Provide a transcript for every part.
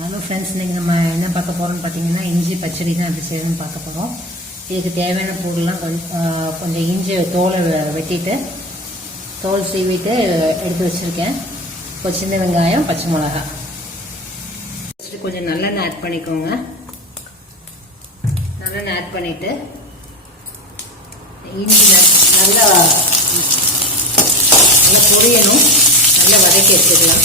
Hello friends, நீங்கள் நம்ம என்ன பார்க்க போகிறோம்னு பார்த்தீங்கன்னா இஞ்சி பச்சடி தான் எப்படி செய்யணும்னு பார்க்க போகிறோம். இதுக்கு தேவையான பொருள்லாம் கொஞ்சம் இஞ்சி தோலை வெட்டிட்டு தோல் சீவிட்டு எடுத்து வச்சுருக்கேன். இப்போ சின்ன வெங்காயம், பச்சை மிளகா வச்சுட்டு கொஞ்சம் நல்லெண்ணெய் ஆட் பண்ணிக்கோங்க. நல்லெண்ணெய் ஆட் பண்ணிவிட்டு இஞ்சி நல்லா பொரியணும், நல்லா வதக்கி எடுத்துக்கலாம்.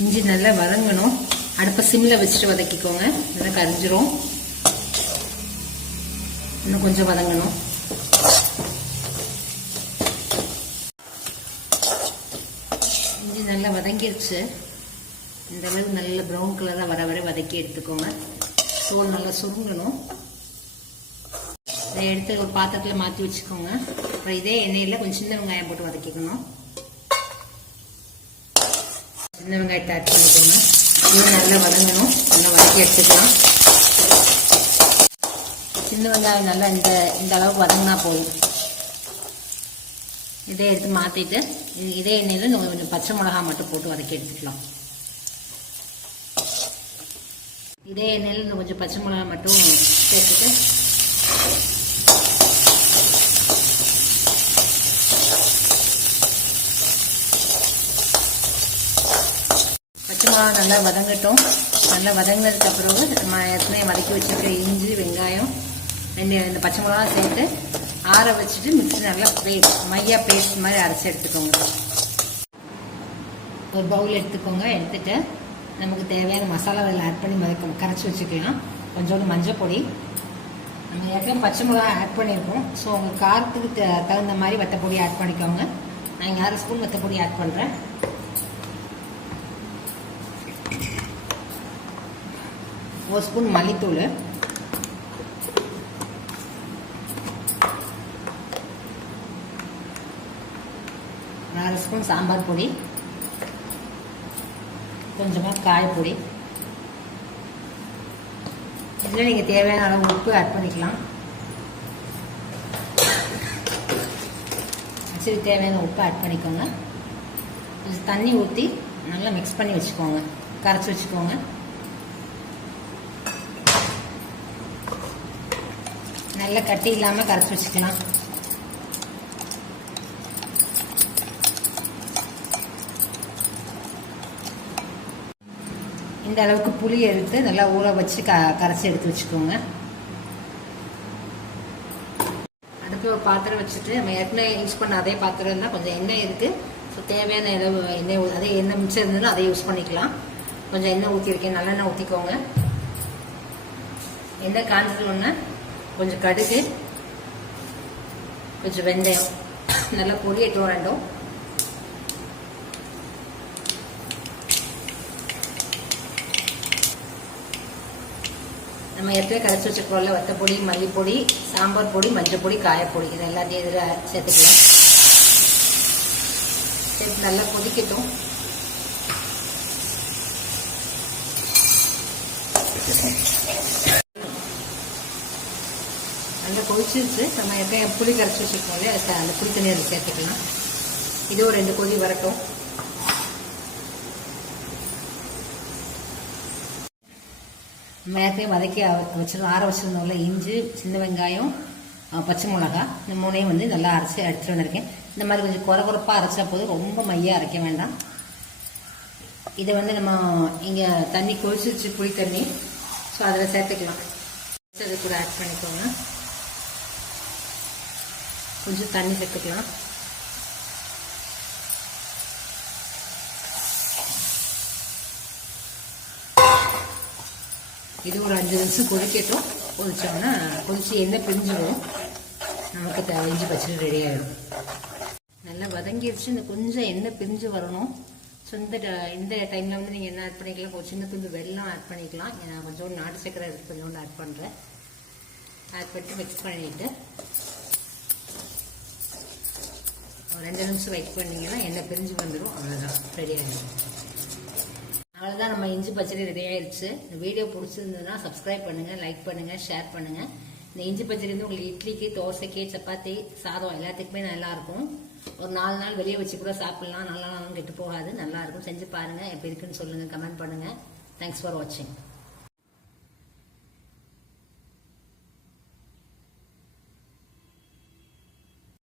இஞ்சி நல்லா வதங்கணும். அடுப்பை சிம்மில் வச்சுட்டு வதக்கிக்கோங்க, நல்லா கரிஞ்சிரும். இன்னும் கொஞ்சம் வதங்கணும். இஞ்சி நல்லா வதங்கிருச்சு. இந்த அளவுக்கு நல்ல ப்ரௌன் கலராக வர வரை வதக்கி எடுத்துக்கோங்க. தோல் நல்லா சுருங்கணும். இதை எடுத்து ஒரு பாத்திரத்தில் மாற்றி வச்சுக்கோங்க. அப்புறம் இதே எண்ணெயில் கொஞ்சம் சின்ன வெங்காயம் போட்டு வதக்கிக்கணும். சின்ன வெங்காயத்தை ஆட் பண்ணிக்கோங்க. இன்னும் நல்லா வதங்கணும், நல்லா வதக்கி எடுத்துக்கலாம். சின்ன வெங்காயம் நல்லா இந்த அளவுக்கு வதங்கினா போதும். இதே எடுத்து மாற்றிட்டு இதே எண்ணெயில் கொஞ்சம் பச்சை மிளகா மட்டும் போட்டு வதக்கி எடுத்துக்கலாம். இதே எண்ணெயில் இந்த கொஞ்சம் பச்சை மிளகா மட்டும் சேர்த்துட்டு பச்சை மிளகா நல்லா வதங்கட்டும். நல்லா வதங்கினதுக்கு அப்புறம் நம்ம ஏற்கனவே வதக்கி வச்சுருக்க இஞ்சி வெங்காயம் இந்த பச்சை மிளகா சேர்த்து ஆற வச்சுட்டு மிக்ஸி நல்லா மையா பேஸ்ட் மாதிரி அரைச்சி எடுத்துக்கோங்க. ஒரு பவுல் எடுத்துக்கோங்க. எடுத்துட்டு நமக்கு தேவையான மசாலா அதில் ஆட் பண்ணி கரைச்சி வச்சுக்கலாம். கொஞ்சோண்டு மஞ்சள் பொடி, நம்ம ஏற்கனவே பச்சை மிளகா ஆட் பண்ணியிருக்கோம். ஸோ உங்கள் காரத்துக்கு தகுந்த மாதிரி வத்தப்பொடி ஆட் பண்ணிக்கோங்க. நான் இங்கே 1/2 ஸ்பூன் வத்தப்பொடி ஆட் பண்ணுறேன். 1 ஸ்பூன் மல்லித்தூள், 1/2 ஸ்பூன் சாம்பார் பொடி, கொஞ்சமாக காயப்பொடி. இதில் நீங்கள் தேவையான அளவு உப்பு ஆட் பண்ணிக்கலாம். சரி, தேவையான உப்பு ஆட் பண்ணிக்கோங்க. கொஞ்சம் தண்ணி ஊற்றி நல்லா மிக்ஸ் பண்ணி வச்சுக்கோங்க, கரைச்சி வச்சுக்கோங்க. நல்லா கட்டி இல்லாமல் கரைச்சி வச்சுக்கலாம். இந்த அளவுக்கு புளி எடுத்து நல்லா ஊற வச்சு கரைச்சி எடுத்து வச்சுக்கோங்க. அடுத்து ஒரு பாத்திரம் வச்சுட்டு நம்ம ஏற்கனவே யூஸ் பண்ண அதே பாத்திரம் தான் கொஞ்சம் எண்ணெய் இருக்குது. ஸோ தேவையான எண்ணெய் அதே எண்ணெய் மிச்சம் இருந்ததுன்னா அதை யூஸ் பண்ணிக்கலாம். கொஞ்சம் எண்ணெய் ஊற்றிருக்கேன், நல்லெண்ணெய் ஊற்றிக்கோங்க. எண்ணெய் காய்ச்சலோன்னா கொஞ்சம் கடுகு, கொஞ்சம் வெந்தயம் நல்லா பொரியட்டும் ரெண்டும். நம்ம எப்பயும் கரைச்சி வச்சுருக்கோம்ல வத்தப்பொடி, மல்லிப்பொடி, சாம்பார் பொடி, மஞ்சள் பொடி, காயப்பொடி, இது எல்லாத்தையும் இதில் சேர்த்துக்கலாம். சேர்த்து நல்லா கொதிக்கட்டும். நல்லா கொதிச்சிருச்சு. நம்ம எப்பயும் புளி கரைச்சி வச்சுருக்கோம்ல அந்த புளி தண்ணி அதை சேர்த்துக்கலாம். இது ஒரு 2 கொதி வரட்டும். நம்ம ஏற்கனவே வதக்கி ஆற வச்சுருந்தோம்ல இஞ்சி, சின்ன வெங்காயம், பச்சை மிளகா, இந்த 3ஐயும் நல்லா அரைச்சி எடுத்துகிட்டு வந்திருக்கேன். இந்த மாதிரி கொஞ்சம் குறப்பாக அரைச்சா போதும், ரொம்ப மையாக அரைக்க வேண்டாம். இதை நம்ம இங்கே தண்ணி கொதிச்சிருச்சு, புளி தண்ணி. ஸோ அதில் சேர்த்துக்கலாம். அது கூட ஆட் பண்ணிக்கோங்க. கொஞ்சம் தண்ணி சேர்த்துக்கலாம். இது ஒரு 5 நிமிஷம் கொதிக்கட்டும். கொதிச்சோம்னா கொதிச்சு எண்ணெய் பிரிஞ்சிடும், நமக்கு இஞ்சி பச்சடி ரெடி ஆகிடும். நல்லா வதங்கிடுச்சு. இந்த கொஞ்சம் எண்ணெய் பிரிஞ்சு வரணும். ஸோ இந்த டைமில் நீங்கள் என்ன ஆட் பண்ணிக்கலாம், ஒரு சின்ன துண்டு வெல்லம் ஆட் பண்ணிக்கலாம். நான் கொஞ்சோண்டு நாட்டு சக்கரை எடுத்து கொஞ்சோண்டு ஆட் பண்ணுறேன். ஆட் பண்ணிட்டு மிக்ஸ் பண்ணிவிட்டு ஒரு 2 நிமிஷம் வெயிட் பண்ணிங்கன்னா எண்ணெய் பிரிஞ்சு வந்துடும். அவ்வளோதான், ரெடி ஆகிடும். அவ்வளோதான், நம்ம இஞ்சி பச்சடி ரெடி ஆயிடுச்சு. இந்த வீடியோ பிடிச்சிருந்ததுன்னா சப்ஸ்கிரைப் பண்ணுங்கள், லைக் பண்ணுங்கள், ஷேர் பண்ணுங்கள். இந்த இஞ்சி பச்சடி வந்து உங்களுக்கு இட்லிக்கு, தோசைக்கு, சப்பாத்தி, சாதம் எல்லாத்துக்குமே நல்லா இருக்கும். ஒரு 4 நாள் வெளியே வச்சு கூட சாப்பிடலாம். நல்லா கெட்டு போகாது, நல்லா இருக்கும். செஞ்சு பாருங்க, எப்படி இருக்குன்னு சொல்லுங்க, கமெண்ட் பண்ணுங்க. தேங்க்ஸ் ஃபார் வாட்சிங்.